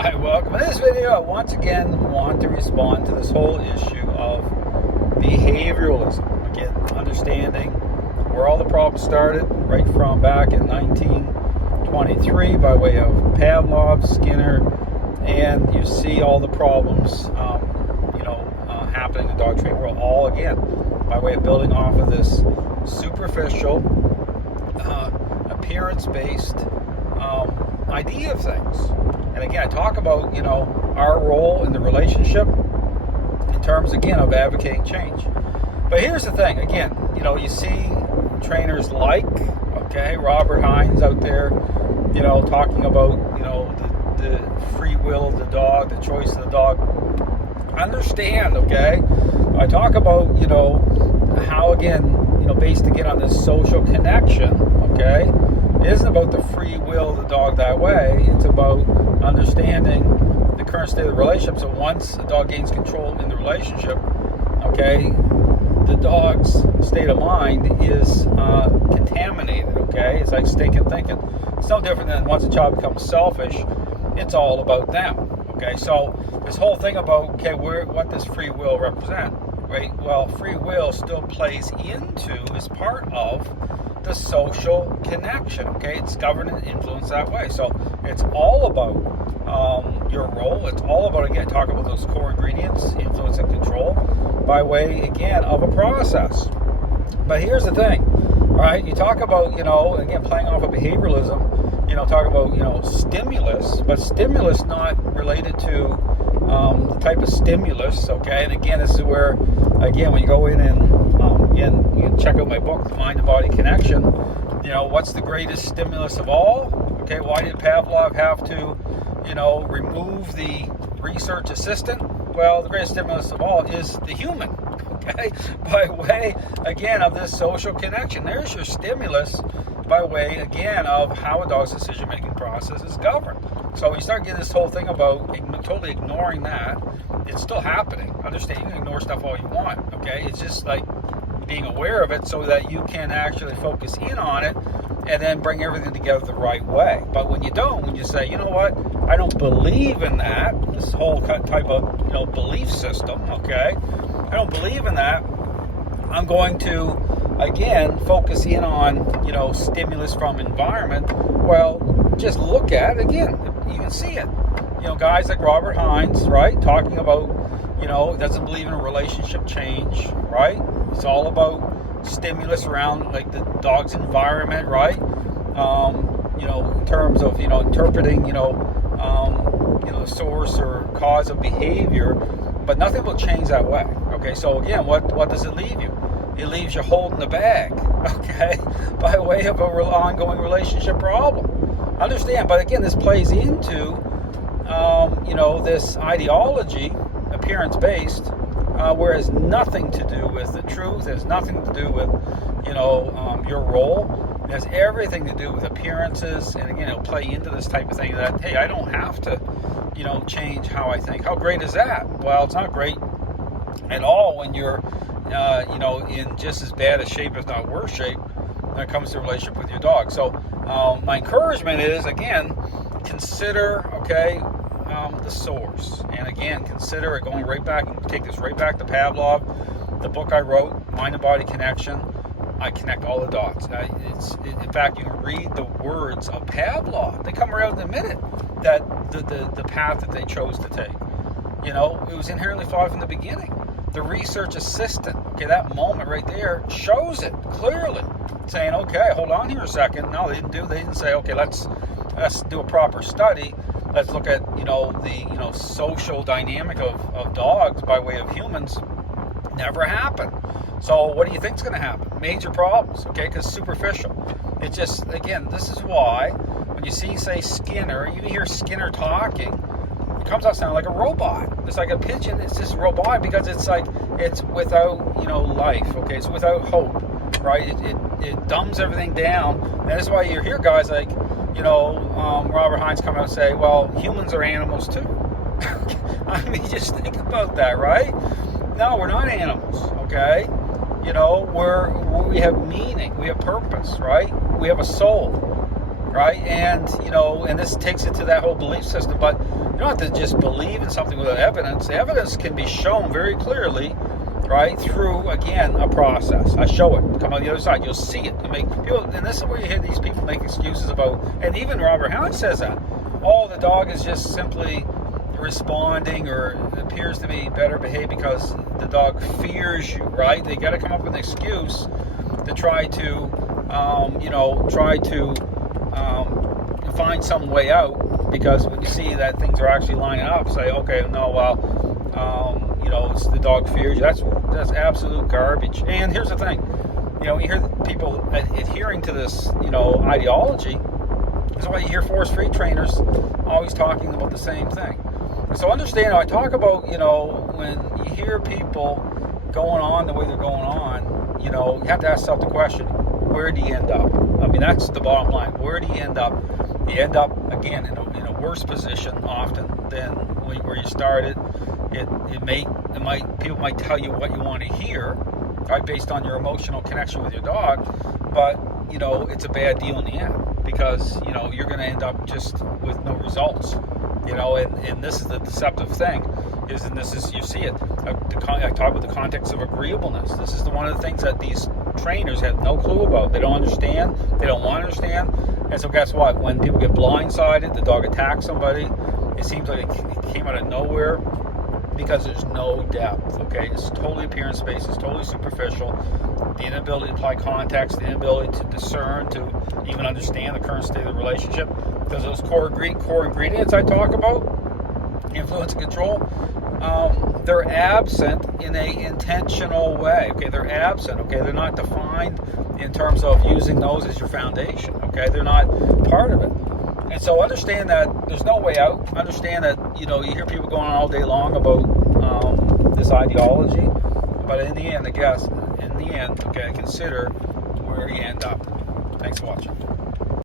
Hi, welcome. In this video, I once again want to respond to this whole issue of behavioralism. Again, understanding where all the problems started, right from back in 1923 by way of Pavlov, Skinner, and you see all the problems, happening in the dog training world, all again by way of building off of this superficial, appearance-based idea of things. And again, I talk about, our role in the relationship in terms, again, of advocating change. But here's the thing, again, you see trainers like, Robert Hines out there, talking about, the free will of the dog, the choice of the dog. Understand, I talk about, how, again, based again on this social connection, it isn't about the free will of the dog that way. It's about understanding the current state of the relationship. So once the dog gains control in the relationship, the dog's state of mind is contaminated, It's like stinking thinking. It's no different than once a child becomes selfish, it's all about them, So this whole thing about, what does free will represent, right? Well, free will still plays into, is part of the social connection, It's governed and influenced that way. So it's all about your role. It's all about, again, talk about those core ingredients, influence and control, by way, again, of a process. But here's the thing, right? You talk about, again, playing off of behavioralism, talk about, stimulus, but stimulus not related to the type of stimulus, And again, this is where, again, when you go in and you can check out my book, The Mind and Body Connection, what's the greatest stimulus of all? Why did Pavlov have to, remove the research assistant? Well, the greatest stimulus of all is the human, by way, again, of this social connection. There's your stimulus by way, again, of how a dog's decision-making process is governed. So when you start getting this whole thing about totally ignoring that, it's still happening. Understand, you can ignore stuff all you want, It's just like being aware of it so that you can actually focus in on it and then bring everything together the right way. But when you don't, when you say, you know what, I don't believe in that, this whole type of, belief system, I don't believe in that, I'm going to, again, focus in on, stimulus from environment. Well, just look at it, again, you can see it. Guys like Robert Hines, right, talking about, doesn't believe in a relationship change, right? It's all about stimulus around, like, the dog's environment, right? In terms of, interpreting, the source or cause of behavior, but nothing will change that way. So again, what does it leave you? It leaves you holding the bag, by way of an ongoing relationship problem. Understand, but again, this plays into, this ideology, appearance-based, where it has nothing to do with the truth, it has nothing to do with, your role. It has everything to do with appearances, and again, it'll play into this type of thing that, hey, I don't have to, change how I think. How great is that? Well, it's not great at all when you're, in just as bad a shape, if not worse shape, when it comes to relationship with your dog. So my encouragement is, again, consider, the source. And again, consider it going right back, take this right back to Pavlov, the book I wrote, Mind and Body Connection. I connect all the dots. In fact, you can read the words of Pavlov. They come around in a minute that the path that they chose to take. It was inherently flawed from the beginning. The research assistant, that moment right there shows it clearly, saying, hold on here a second. No, they didn't say, let's do a proper study. Let's look at, the, social dynamic of dogs by way of humans. Never happened. So what do you think is going to happen? Major problems, because superficial. It's just, again, this is why when you see, say, Skinner, you hear Skinner talking, it comes out sounding like a robot. It's like a pigeon. It's just robot because it's like, it's without, life, It's without hope, right? It dumbs everything down. And that's why you hear guys like, Robert Hines come out and say, well, humans are animals too. I mean, just think about that, right? No, we're not animals, we have meaning, we have purpose, right? We have a soul. right? And and this takes it to that whole belief system. But you don't have to just believe in something without evidence. The evidence can be shown very clearly, right, through, again, a process. I show it. Come on the other side, you'll see it. And this is where you hear these people make excuses about, and even Robert Hound says that, oh, the dog is just simply responding or appears to be better behaved because the dog fears you, right? They got to come up with an excuse to try to find some way out, because when you see that things are actually lining up, say, okay, no, well, it's the dog fears you. That's absolute garbage. And here's the thing, you hear people adhering to this, ideology. That's why you hear force-free trainers always talking about the same thing. So understand, I talk about, when you hear people going on the way they're going on, you have to ask yourself the question, where do you end up? I mean, that's the bottom line. Where do you end up? You end up, again, in a worse position often than where you started. People might tell you what you want to hear, right, based on your emotional connection with your dog, but, it's a bad deal in the end, because, you're going to end up just with no results. And this is the deceptive thing, you see it. I talk about the context of agreeableness. This is one of the things that these trainers have no clue about. They don't understand. They don't want to understand. And so guess what? When people get blindsided, the dog attacks somebody, it seems like it came out of nowhere, because there's no depth, okay? It's totally appearance-based, it's totally superficial. The inability to apply context, the inability to discern, to even understand the current state of the relationship, because those core ingredients I talk about, influence and control, they're absent in a intentional way, okay? They're absent, okay? They're not defined in terms of using those as your foundation, okay? They're not part of it. And so understand that there's no way out. Understand that, you hear people going on all day long about this ideology. But in the end, okay, consider where you end up. Thanks for watching.